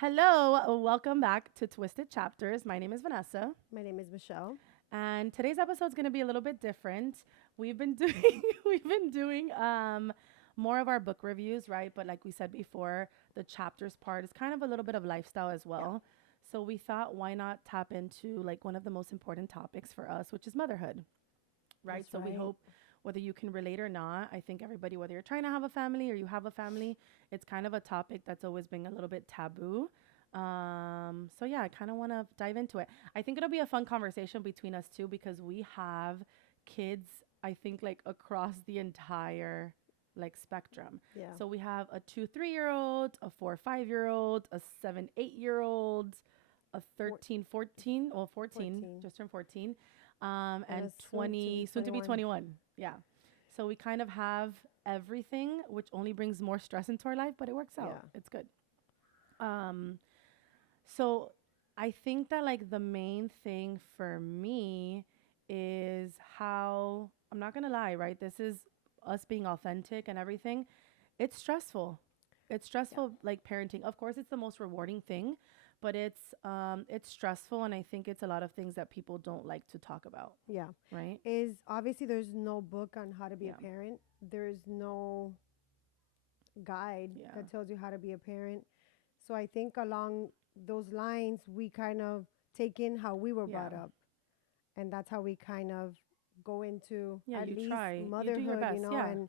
Hello, welcome back to Twisted Chapters. My name is Vanessa, My name is Michelle. and today's episode is going to be a little bit different. We've been doing more of our book reviews, right? But like we said before, the chapters part is kind of a little bit of lifestyle as Yeah, well. So we thought, why not tap into like one of the most important topics for us, which is motherhood, right? that's So we right. hope whether you can relate or not, I think everybody, whether you're trying to have a family or you have a family, it's kind of a topic that's always been a little bit taboo. So yeah, I kind of want to dive into it. I think it'll be a fun conversation between us too because we have kids, I think like across the entire like spectrum. Yeah, So we have a 2 3 year old, a 4 5 year old, a 7 8 year old, a Four, 13 14, well 14, 14, just turned 14, and a and soon to be 20, soon to be 21. 21. Yeah. So we kind of have everything, which only brings more stress into our life, but it works out. Yeah, It's good. Um, so I think that like the main thing for me is how I'm not gonna lie, right? This is us being authentic and everything. It's stressful. It's yeah, stressful like parenting. Of course it's the most rewarding thing, but it's stressful and I think it's a lot of things that people don't like to talk about, yeah. right? Is obviously there's no book on how to be a Yeah. parent. There's no guide Yeah. that tells you how to be a parent. So I think along those lines, we kind of take in how we were Yeah. brought up, and that's how we kind of go into Yeah, at you least try. You do your motherhood, best. Yeah.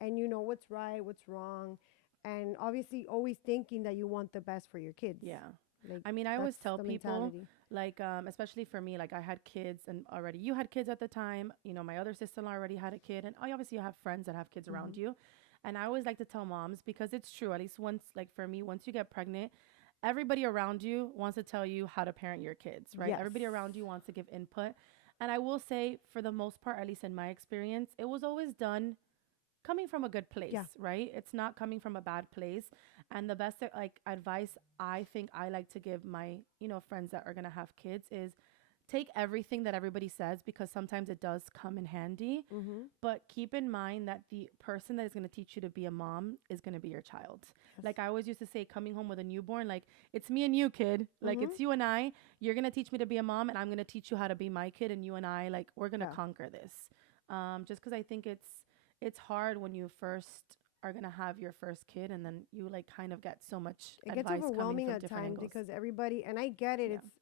and you know what's right, what's wrong, and obviously always thinking that you want the best for your kids. Yeah. Like I mean, I always that's tell the people, mentality. like, especially for me, like, I had kids and already you had kids at the time. You know, my other sister in law already had a kid. And I obviously you have friends that have kids Hmm. around you. And I always like to tell moms because it's true, at least once, like, for me, once you get pregnant, everybody around you wants to tell you how to parent your kids, right? Yes. Everybody around you wants to give input. And I will say, for the most part, at least in my experience, it was always done coming from a good Yeah. place, right? It's not coming from a bad place. And the best like advice I think I like to give my, friends that are going to have kids is take everything that everybody says because sometimes it does come in handy, Mm-hmm. but keep in mind that the person that is going to teach you to be a mom is going to be your child. Yes. Like I always used to say coming home with a newborn, like it's me and you, kid. Like Mm-hmm. it's you and I. You're going to teach me to be a mom and I'm going to teach you how to be my kid and you and I like we're going to Yeah. conquer this. Just cuz I think it's hard when you first are going to have your first kid and then you like kind of get so much It gets advice coming overwhelming from at different times angles. because everybody, and I get it. Yeah. It's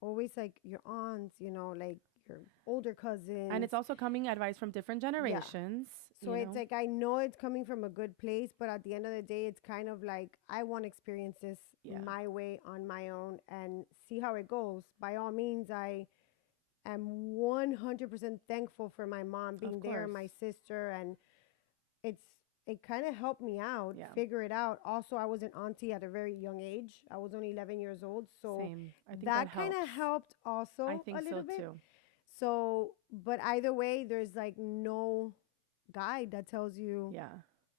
always like your aunts, like your older And it's cousins. also coming advice from different Yeah. generations, So it's like I know it's coming from a good place, but at the end of the day, it's kind of like I want to experience this Yeah. my way on my own and see how it goes. By all means, I am 100% thankful for my mom Of being there and my course. sister, and it's it kind of helped me out Yeah. figure it out. Also, I was an auntie at a very young age. I was only 11 years old, so Same. I think that that kind of helps. helped I also a think so little bit. too. So, but either way, there's like no guide that tells you Yeah.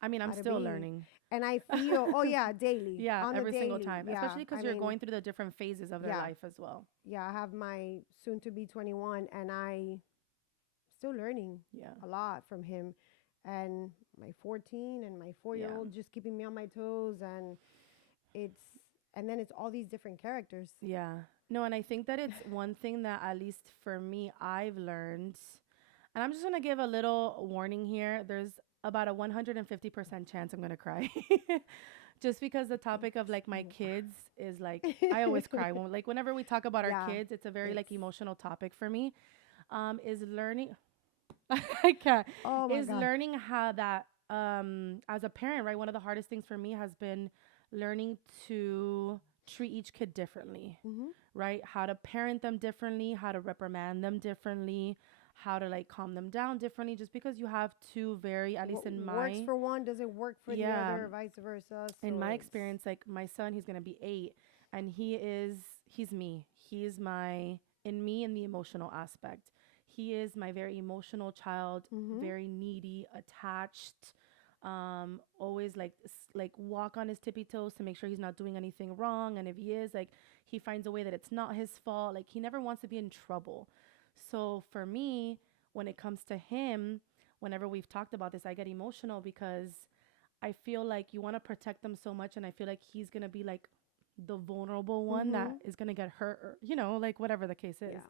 I mean, I'm how to still be. learning. And I feel, oh yeah, daily, Yeah, on the every single daily. time, Yeah. especially I because you're mean, going through the different phases of their yeah. life as well. Yeah. I have my soon to be 21 and I still learning Yeah. a lot from him. And my 14 and my 4 year Yeah. old just keeping me on my toes. It's, and then it's all these different characters. Yeah. No, and I think that it's one thing that, at least for me, I've learned. And I'm just going to give a little warning here. There's about a 150% chance I'm going to cry. Just because the topic of like my kids is like, I always cry. Whenever we talk about our Yeah. kids, it's a very like It's, emotional topic for me. Is learning, I can't, oh my is God. learning how that, as a parent, right? One of the hardest things for me has been learning to treat each kid differently, Hmm. right? How to parent them differently, how to reprimand them differently, how to like calm them down differently, just because you have two very, at least What in works my, for one doesn't work for the yeah, other, vice versa. in So my it's, experience, like my son, he's gonna be 8, and he's me. He's my in me in the emotional aspect. He is my very emotional child, hmm, very needy, attached. Always like like walk on his tippy toes to make sure he's not doing anything wrong, and if he is, like he finds a way that it's not his fault. Like he never wants to be in trouble. So for me, when it comes to him, whenever we've talked about this, I get emotional because I feel like you want to protect them so much, and I feel like he's gonna be like the vulnerable one that Mhm. is going to get hurt or, like whatever the case is. Yeah.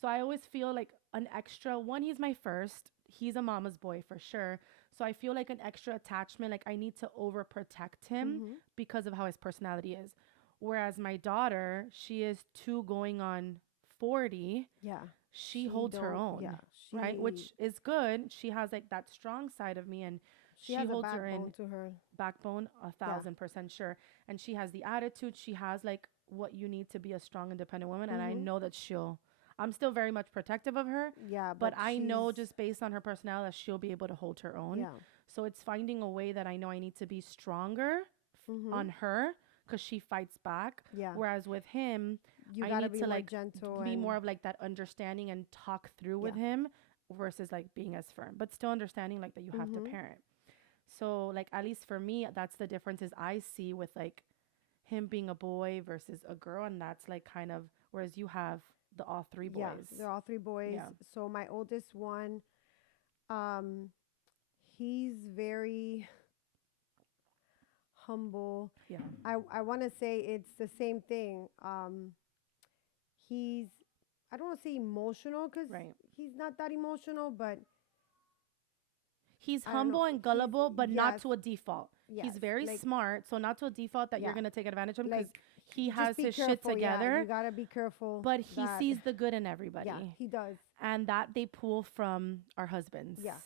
So I always feel like an extra one, he's my first. He's a mama's boy for sure. So I feel like an extra attachment, like I need to overprotect him Mhm. because of how his personality is. Whereas my daughter, she is 2 going on 40. Yeah. She She holds her don't. own, Yeah. right? Which is good. She has like that strong side of me and She she has a holds her in backbone to her. backbone a Yeah. 1000% sure. And she has the attitude. She has like what you need to be a strong, independent woman. And I Mhm. know that I'm still very much protective of her, Yeah, but but I she's know just based on her personality that she'll be able to hold her own. yeah. So it's finding a way that I know I need to be stronger Mhm. on her because she fights back. Yeah. Whereas with him, You I got to need be to more like gentle be more and of like that understanding and talk through with yeah. him versus like being as firm, but still understanding like that you have to Mhm. parent. So like at least for me, that's the differences I see with like him being a boy versus a girl, and that's like kind of whereas you have the all three Yeah, boys. they're all three boys. Yeah. So my oldest one, um, he's very humble. Yeah. I want to say it's the same thing. He's I don't want to say emotional because Right. he's not that emotional, but He's I don't humble know. and He's gullible, but not yes, to a default. yes, He's very like smart, so not to a default that you're yeah, gonna take advantage of him because like he just has be his shit careful. Yeah, you together, gotta be careful but he that sees the good in yeah, everybody. he does. And that they pull from our husbands, Yeah,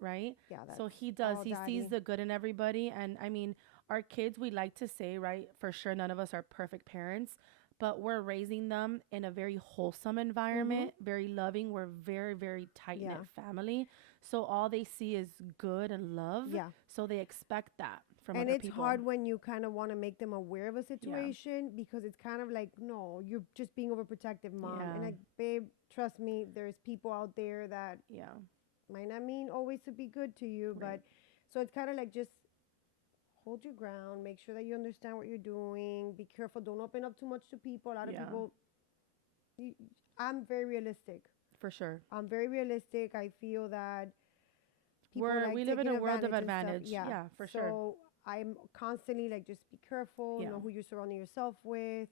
right? yeah, So that's he does. all He sees daddy. the good in everybody. And I mean, our kids, we like to say, right? For sure, none of us are perfect parents, but we're raising them in a very wholesome Mhm. environment, very loving. We're very, very tight knit Yeah, family. So all they see is good and love. yeah. So they expect that from And other it's people. hard when you kind of want to make them aware of a Yeah. situation because it's kind of like, no, you're just being overprotective, mom. And Yeah. like, babe, trust me, there's people out there that Yeah. might not mean always to be good to you, Right. but so it's kind of like just hold your ground, make sure that you understand what you're doing, be careful, don't open up too much to people. A lot of Yeah. people, you, I'm very realistic. For sure. I'm very realistic. I feel that people We like live in taking a world of advantage and stuff. advantage. Yeah. Yeah, for sure. So I'm constantly like, just be careful, Yeah. know who you're surrounding yourself with.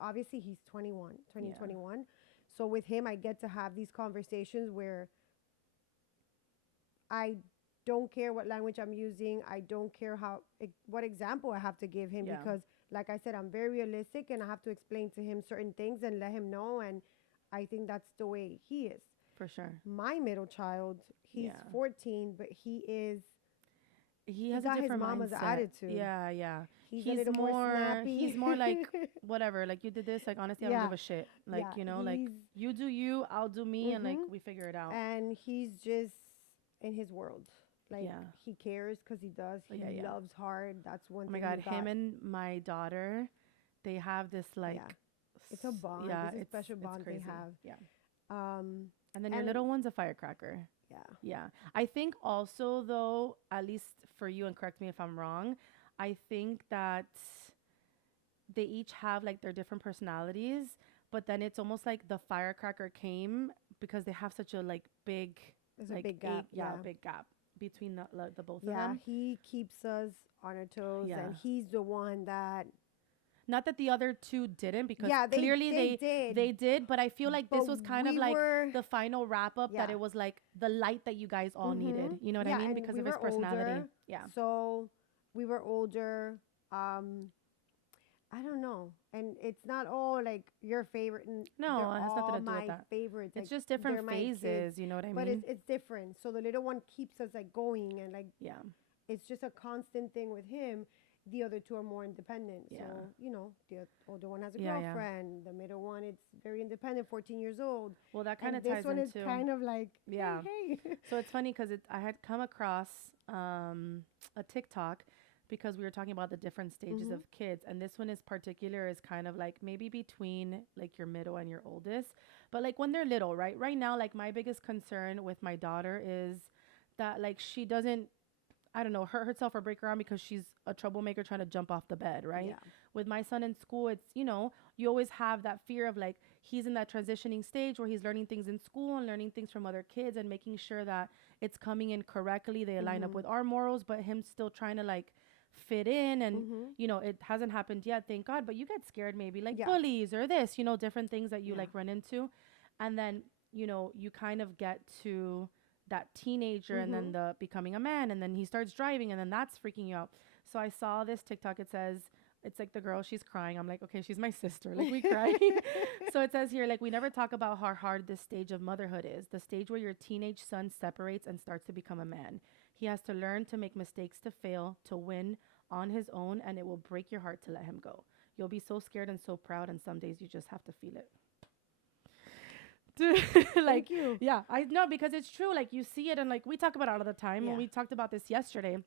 Obviously, he's 21, turning Yeah. 21. So with him, I get to have these conversations where I don't care what language I'm using. I don't care what example I have to give him Yeah. because, like I said, I'm very realistic and I have to explain to him certain things and let him know. And I think that's the way he is. For sure. My middle child, he's Yeah. 14, but He he has a got his different mama's mindset. attitude. Yeah, yeah. He's a little more He's snappy. more like whatever, like you did this, like honestly I don't Yeah, give a shit. Like, yeah. like He's you do you, I'll do me and like mhm. we figure it out. And he's just in his world. Like Yeah. he cares because he does. Yeah, He yeah. loves hard. That's one Oh my thing he god, him got. and my daughter, they have this Yeah, like it's a bond. yeah, It's a special it's bond they crazy. have. Yeah. Um, And then your and little one's a firecracker. yeah, Yeah. I think also though, at least for you and correct me if I'm wrong, I think that they each have like their different personalities, but then it's almost like the firecracker came because they have such a like big there's a like big gap. Yeah, big gap between the both of yeah. them. He keeps us on our toes, Yeah. and he's the one that. Not that the other two didn't because Yeah, clearly they did, they did, but I feel like but this was kind of we like were. the final wrap up that Yeah. it was like the light that you guys all Mhm. needed. You know what I Yeah, mean? and Because we of his were personality. older, Yeah. so we were older. Um, I don't know. And it's not all like your favorite and No, they're it has nothing all to do with my that. favorites. It's Like just they're different my kids. phases, you know what I But mean? it's different. So the little one keeps us like going and like Yeah. it's just a constant thing with him. The other two are more independent. Yeah. So, the older one has a Yeah, yeah. girlfriend. The middle one it's very independent, 14 years old. Well, that kind And of this ties one is into kind of like, yeah. hey, hey. So it's funny because I had come across a TikTok because we were talking about the different stages Mhm. of kids, and this one is particular is kind of like maybe between like your middle and your oldest, but like when they're little, right? Right now, like my biggest concern with my daughter is that like she doesn't I don't know, hurt herself or break her arm because she's a troublemaker trying to jump off the bed, right? Yeah. With my son in school, it's, you always have that fear of like he's in that transitioning stage where he's learning things in school and learning things from other kids and making sure that it's coming in correctly. They line up Mhm. with our morals, but him still trying to like fit in, and Mhm. it hasn't happened yet, thank God, but you get scared, maybe like Yeah. bullies or this, different things that you Yeah. like run into. And then you kind of get to that teenager, and then Mhm. the becoming a man, and then he starts driving, and then that's freaking you out. So I saw this TikTok. It says, it's like the girl, she's crying. I'm like, okay, she's my sister. Like, we cry. So it says here, like, we never talk about how hard this stage of motherhood is, the stage where your teenage son separates and starts to become a man. He has to learn to make mistakes, to fail, to win on his own, and it will break your heart to let him go. You'll be so scared and so proud, and some days you just have to feel it. Like, Thank you. yeah, I know, because it's true. Like, you see it, and like we talk about it all the time, and Yeah. we talked about this yesterday,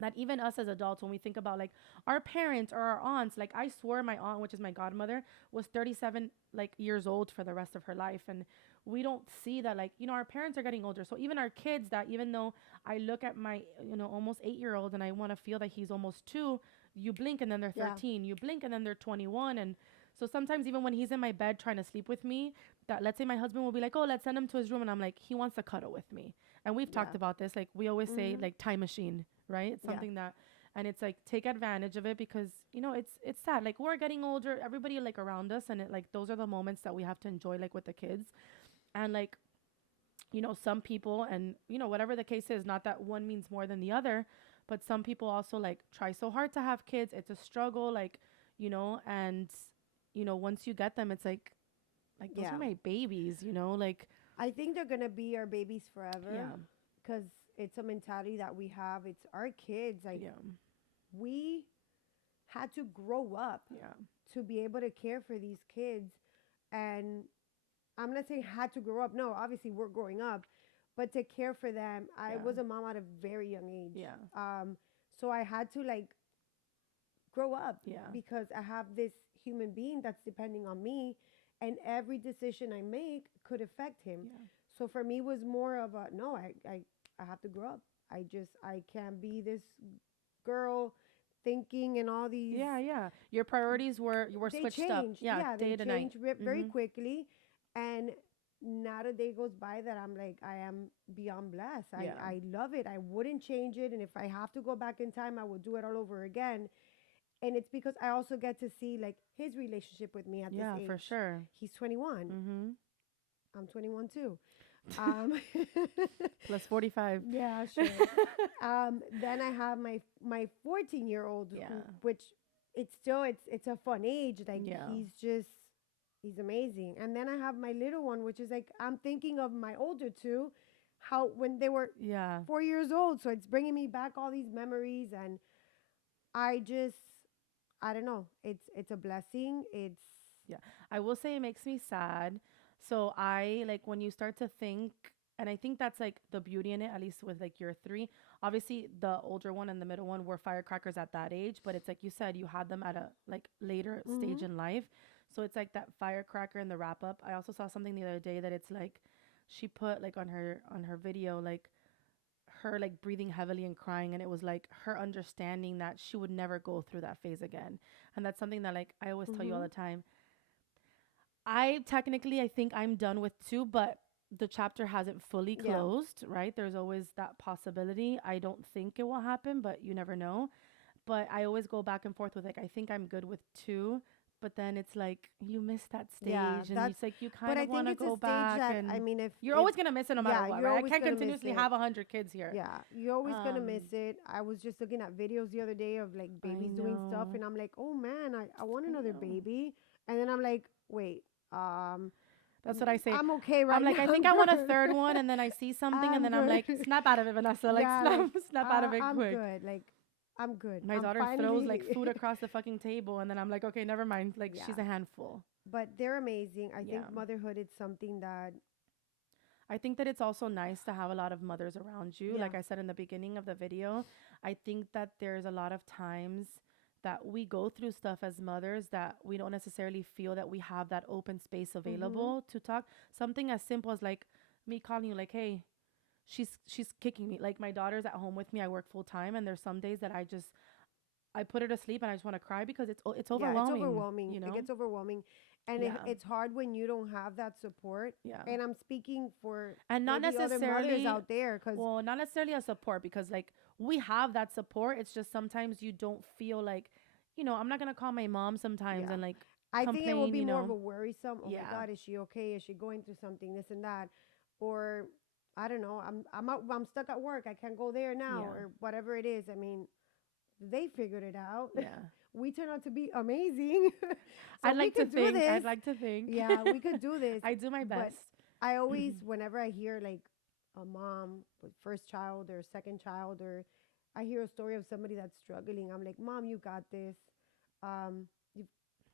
that even us as adults, when we think about like our parents or our aunts, like I swore my aunt, which is my godmother, was 37 like years old for the rest of her life. And we don't see that, like, our parents are getting older. So even our kids, that even though I look at my, almost 8-year-old, and I want to feel that he's almost 2, you blink and then they're Yeah. 13, you blink and then they're 21. And so sometimes, even when he's in my bed trying to sleep with me, that, let's say, my husband will be like, oh, let's send him to his room, and I'm like, he wants to cuddle with me. And we've Yeah. talked about this, like we always say, Mhm. like, time machine, right? It's Yeah. something that, and it's like, take advantage of it, because it's sad. Like, we're getting older, everybody like around us, and it, like, those are the moments that we have to enjoy, like with the kids. And like, some people, and whatever the case is, not that one means more than the other, but some people also like try so hard to have kids. It's a struggle, like, and once you get them, it's like those are Yeah. my babies, like, I think they're gonna be our babies forever, yeah, because it's a mentality that we have. It's our kids. Like, yeah, we had to grow up yeah, to be able to care for these kids. And I'm not saying had to grow up. No, obviously we're growing up, but to care for them. I yeah, was a mom at a very young age. yeah, So I had to like grow up, yeah, because I have this human being that's depending on me, and every decision I make could affect him. yeah. So for me, it was more of a no. I have to grow up. I can't be this girl thinking and all these. Yeah, yeah. Your priorities were They switched up. changed. Yeah, Yeah, they day to night. changed very Mhm. quickly, and not a day goes by that I'm like, I am beyond blessed. Yeah. I love it. I wouldn't change it, and if I have to go back in time, I would do it all over again. And it's because I also get to see like his relationship with me at this Yeah, for age. sure. He's 21. Mhm. I'm 21 too. Um, Plus 45. yeah, sure. Then I have my 14-year-old, Yeah. who, which it's a fun age. Like, Yeah. he's amazing. And then I have my little one, which is like, I'm thinking of my older two, how when they were Yeah. 4 years old. So it's bringing me back all these memories, and I just I don't know. It's a blessing. It's Yeah. I will say it makes me sad. So I like when you start to think, and I think that's like the beauty in it, at least with like your three. Obviously, the older one and the middle one were firecrackers at that age, but it's like you said, you had them at a like later stage hmm in life. So it's like that firecracker in the wrap up. I also saw something the other day that it's like she put like on her video, like her like breathing heavily and crying, and it was like her understanding that she would never go through that phase again. And that's something that, like, I always tell you all hmm the time. I think I'm done with 2, but the chapter hasn't fully yeah. closed, right? There's always that possibility. I don't think it will happen, but you never know. But I always go back and forth with, like, I think I'm good with 2, but then it's like you miss that Yeah, stage, and that's it's like you but kind I of want think to it's a go stage back, that I and mean you're if always going to miss it no matter yeah, what, you're right? I always can't gonna miss continuously it. have 100 kids here. Yeah, you're always gonna miss Um, it. I was just looking at videos the other day of like I babies doing stuff, know. and I'm like, oh man, I want I another know. baby. And then I'm like, wait, That's what I say. I'm okay I'm right like, now. I think I'm I want a good. third one, and then I see something, and I'm then I'm good. like, snap out of it, Vanessa. Like, Yeah, snap, like snap out of it I'm quick. good. Like I'm good. My I'm daughter throws like finally food across the fucking table, and then I'm like, okay, never mind. Like, yeah. she's a handful. But they're amazing. I Yeah. think motherhood is something that I think that it's also nice to have a lot of mothers around you. yeah. Like I said in the beginning of the video, I think that there's a lot of times that we go through stuff as mothers that we don't necessarily feel that we have that open space Mhm. available to talk. Something as simple as like me calling you like, "Hey, she's kicking me." Like, my daughter's at home with me. I work full time, and there's some days that I put her to sleep and I just want to cry because it's Yeah, it's overwhelming, overwhelming. you It know? gets overwhelming, and Yeah. it's hard when you don't have that support. Yeah. And I'm speaking for And not maybe other mothers necessarily, out there, because well, not necessarily a support, because like we have that support. It's just sometimes you don't feel like, I'm not gonna call my mom sometimes Yeah. and like I think it will complain, be more of a worrisome. Oh my Yeah. God, is she okay? Is she going through something? This and that, or I don't know. I'm stuck at work. I can't go there now, Yeah. or whatever it is. I mean, they figured it out. Yeah. We turned out to be amazing, so I'd we like to could do think. I'd this. like to think. Yeah, we could do this. I do my But best. I always, whenever I hear like a mom with first child or second child, or I hear a story of somebody that's struggling, I'm like, Mom, you got this. You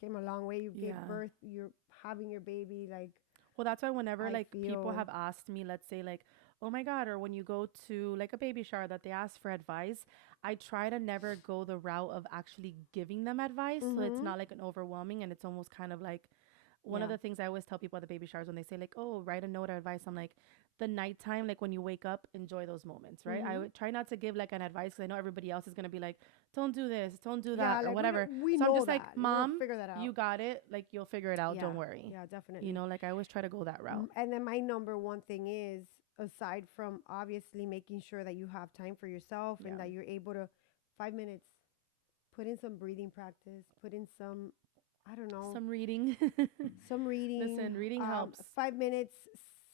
came a long way. You gave Yeah. birth. You're having your baby. Like, Well, that's why whenever I like people feel, have asked me, let's say like, oh my God, or when you go to like a baby shower that they ask for advice, I try to never go the route of actually giving them advice. So it's mm-hmm. not like an overwhelming and it's almost kind of like one of Yeah. the things I always tell people at the baby showers when they say like, oh, write a note of advice. I'm like, the nighttime, like when you wake up, enjoy those moments, right? I Mm-hmm. would try not to give like an advice because I know everybody else is gonna be like, don't do this, don't do Yeah, that, or like whatever. we So I'm know just like, that. We're gonna Mom, figure that you out. got it. Like you'll figure it out. Yeah. Don't worry. Yeah, definitely. Like I always try to go that route. And then my number one thing is, aside from obviously making sure that you have time for yourself Yeah. and that you're able to 5 minutes, put in some breathing practice, put in some, I don't know, Some reading. some reading. Listen, reading helps. 5 minutes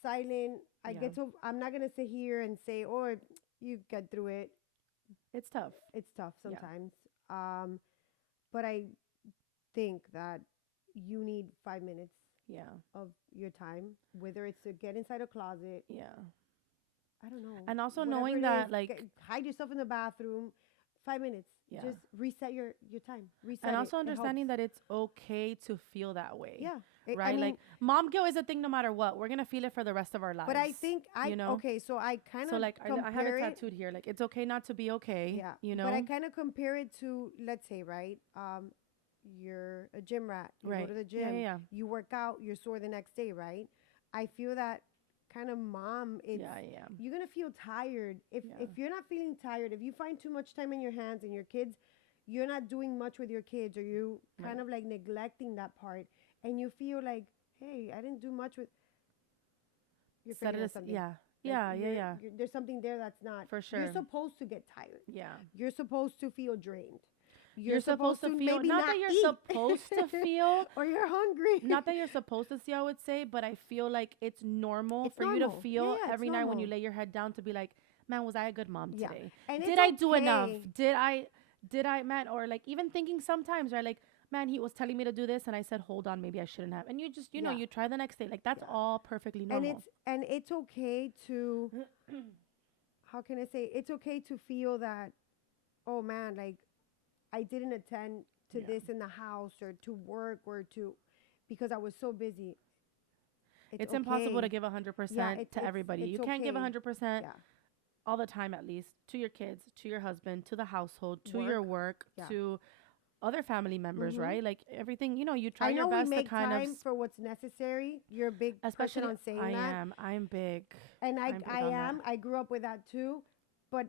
silent. Yeah. I'm not gonna sit here and say, oh, you get through it. It's tough. It's tough Yeah. sometimes. But I think that you need 5 minutes Yeah. of your time, whether it's to get inside a closet, Yeah. I don't know, And also whatever knowing it that is, like hide yourself in the bathroom, 5 minutes, yeah. just reset your time, reset And it. also It helps. understanding that it's okay to feel that way. Yeah, I Right? mean, Like mom guilt is a thing no matter what. We're gonna feel it for the rest of our lives. but I think okay, so I kind So of like I have it tattooed here. Like it's okay not to be okay. yeah, but I kind of compare it to, let's say, right, you're a gym rat, you go Right. to the Yeah, gym, yeah, yeah. you work out, you're sore the next day, right? I feel that kind of mom, it's Yeah, yeah. you're gonna feel tired Yeah. if you're not feeling tired, if you find too much time in your hands and your kids, you're not doing much with your kids, or you kind Right. of like neglecting that part, and you feel like, hey, I didn't do much with, you're Set failing it at as something. yeah. Like Yeah, yeah, yeah. there's something there that's not. For You're sure. supposed to get tired. Yeah. You're supposed to feel drained. You're supposed to feel maybe not not that you're eat. supposed to feel or you're hungry. not that you're supposed to see, I would say, but I feel like it's normal It's for you to normal. feel Yeah, it's every night when you normal. lay your head down to be like, man, was I a good mom Yeah. today? And Did it's I do enough? okay. Did I, man? Or like even thinking sometimes, right? Like, man, he was telling me to do this and I said, hold on, maybe I shouldn't have. And you just, Yeah. you try the next day. Like that's Yeah. all perfectly And normal. it's okay to how can I say, it's okay to feel that, oh man, like I didn't attend to Yeah. this in the house or to work or to, because I was so busy. It's impossible to okay. give 100% Yeah, to everybody. it's You can't give okay. 100% Yeah. all the time, at least to your kids, to your husband, to the household, to your Work. work, Yeah. to other family members, Mhm. right? Like everything, you try I know your we best to make kind of time for what's necessary. You're a big person especially on saying that. I'm big. And I'm big I on am. that. I grew up with that too. But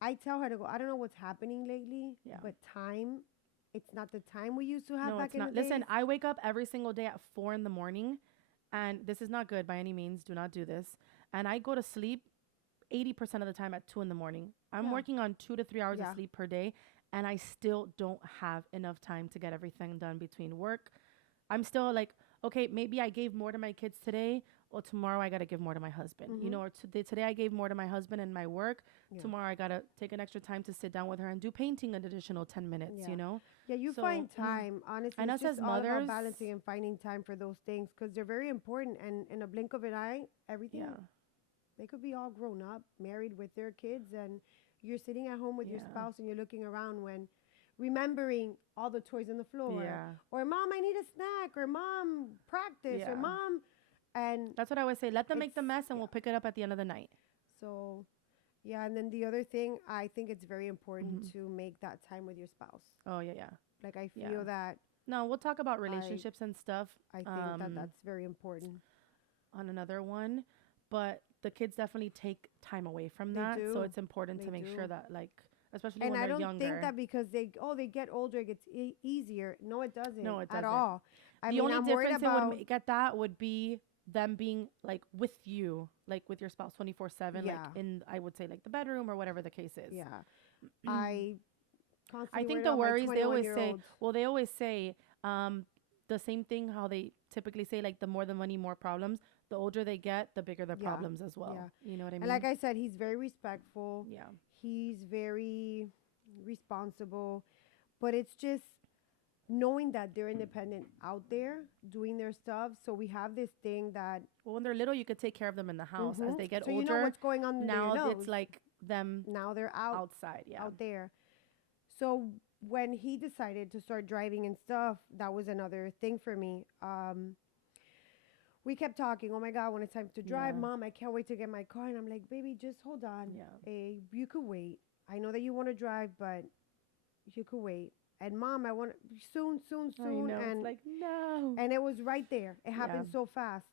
I tell her to go, I don't know what's happening lately, Yeah. but time, it's not the time we used to have No, back it's in not. the Listen, days. I wake up every single day at 4 in the morning, and this is not good by any means. Do not do this. And I go to sleep 80% of the time at 2 in the morning. I'm Yeah. working on 2 to 3 hours Yeah. of sleep per day, and I still don't have enough time to get everything done between work. I'm still like, okay, maybe I gave more to my kids today, or tomorrow I got to give more to my husband. Mhm. Or today I gave more to my husband and my work. Yeah. Tomorrow I got to take an extra time to sit down with her and do painting an additional 10 minutes, Yeah. Yeah, you So, find time. Honestly, and it's us as just all about mothers, balancing and finding time for those things because they're very important. And in a blink of an eye, everything, yeah, they could be all grown up, married with their kids, and you're sitting at home with your yeah, spouse and you're looking around when remembering all the toys on the floor, yeah, or mom, I need a snack, or mom, practice, or yeah. mom, and That's what I always say. Let them make it's, the mess and yeah. we'll pick it up at the end of the night. So, yeah, and then the other thing, I think it's very important Mhm. to make that time with your spouse. Oh, yeah, yeah. Like, I Yeah. feel that, No, we'll talk about relationships and stuff I think that that's very important. on another one, but the kids definitely take time away from They that. So do. it's important They to make do. sure that, like, especially And when I they're don't younger. think that because they get older, it gets easier. No, it doesn't. No, it At doesn't. all. I The mean, only I'm worried difference it would about. make at that would be them being like with you, like with your spouse 24/7, like Yeah. in, I would say, like the bedroom or whatever the case is. Yeah. I I constantly think worried the about my worries, they 21 always year say, old. well, they always say the same thing how they typically say, like the more the money, more problems. The older they get, the bigger the Yeah. problems as well. Yeah. You know what I And like mean? I said, he's very respectful. Yeah. He's very responsible. But it's just knowing that they're independent out there doing their stuff. So we have this thing that, Well, when they're little, you could take care of them in the house. As they get so you know older, what's going on under your now it's nose. like them Now they're out outside. Yeah. out there. So when he decided to start driving and stuff, that was another thing for me. We kept talking. Oh my God, when it's time to drive, Yeah. mom, I can't wait to get my car. And I'm like, baby, just hold on. Yeah. You could wait. I know that you want to drive, but you could wait. And mom, I want soon, soon, I soon. know. It's like, no. And it was right there. It Yeah. happened so fast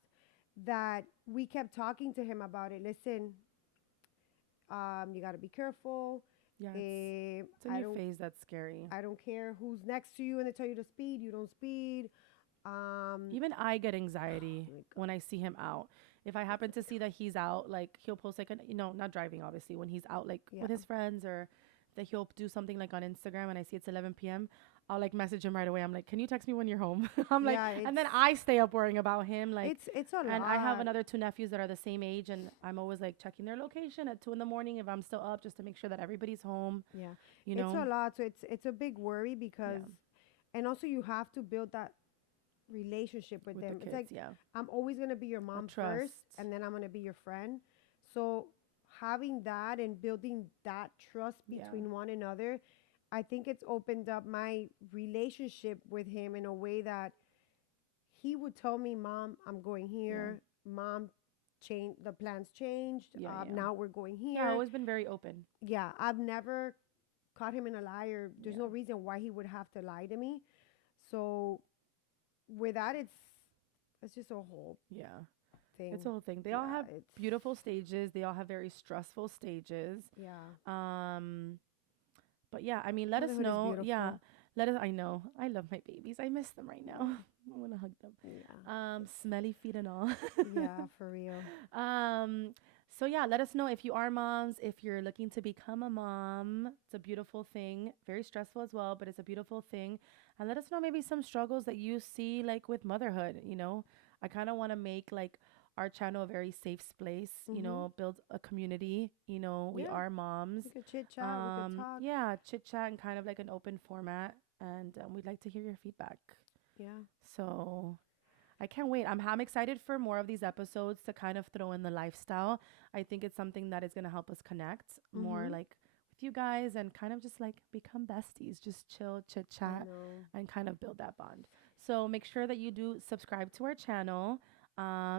that we kept talking to him about it. Listen, you got to be careful. Yeah. Eh, It's a I new don't, phase that's scary. I don't care who's next to you and they tell you to speed. You don't speed. Even I get anxiety my God. when I see him out. If I happen to see that he's out, like he'll post like not driving obviously, when he's out like Yeah. with his friends, or that he'll do something like on Instagram and I see it's 11 p.m. I'll like message him right away. I'm like, "Can you text me when you're home?" I'm like, Yeah, and then it's- I stay up worrying about him, like. it's a lot. And I have another two nephews that are the same age, and I'm always like checking their location at 2 in the morning if I'm still up, just to make sure that everybody's home. Yeah. You It's a know. lot. So it's a big worry because, and also you have to build that relationship with With them. the It's kids, like yeah. I'm always gonna be your mom trust. first, and then I'm gonna be your friend. So having that and building that trust Yeah. between one another, I think it's opened up my relationship with him in a way that he would tell me, "Mom, I'm going here. Mom, change the plans changed. Yeah, yeah. Now we're going Yeah, I've here." always been very open. Yeah, I've never caught him in a lie, or there's Yeah. no reason why he would have to lie to me. So with that, it's just a whole Yeah. thing. It's a whole thing. They all Yeah, have it's beautiful stages. They all have very stressful stages. yeah. But yeah, I mean, let us Motherhood is know. Yeah, beautiful. let us. I know. I love my babies. I miss them right now. I want to hug them. Yeah, Smelly feet and all. yeah, for real. Um, so yeah, let us know if you are moms, if you're looking to become a mom. It's a beautiful thing. Very stressful as well, but it's a beautiful thing. And let us know maybe some struggles that you see like with motherhood, you know. I kind of want to make like our channel a very safe space, you know, build a community, you know, we Yeah, are moms. we could chit chat. We could talk. Yeah, chit chat and kind of like an open format, and we'd like to hear your feedback. Yeah, So I can't wait. I'm excited for more of these episodes to kind of throw in the lifestyle. I think it's something that is going to help us connect more like with you guys and kind of just like become besties, just chill, chit I chat, know. and kind of build that bond. So make sure that you do subscribe to our channel.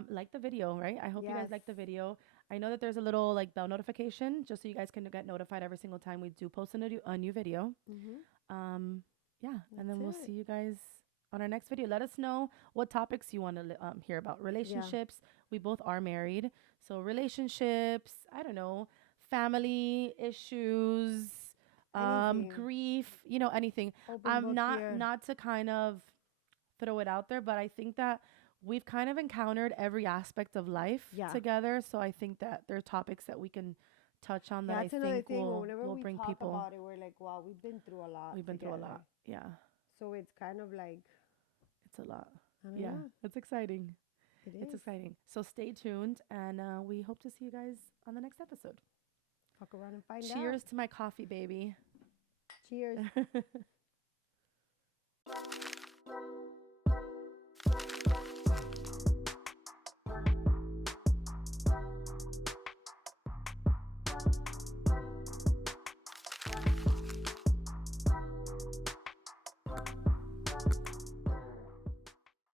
Like the video, right? I hope you guys like the Yes. video. I know that there's a little like bell notification just so you guys can get notified every single time we do post a new video. Yeah, and then we'll That's see it. you guys on our next video. Let us know what topics you want to hear about. Relationships. We both are married, so relationships. I don't know, family issues, Anything. grief. You know, anything. Open book Not here. not to kind of throw it out there, but I think that we've kind of encountered every aspect of life Yeah. together. So I think that there are topics that we can touch on that That's I another think thing. will Whenever will we bring talk people. about it, we're like, wow, we've been through a lot We've been through a together. lot. Yeah, So it's kind of like, it's a lot. I don't Yeah, know. it's exciting. It It's is. exciting. So stay tuned, and we hope to see you guys on the next episode. Fuck around and find out. Cheers to my coffee, baby. Cheers.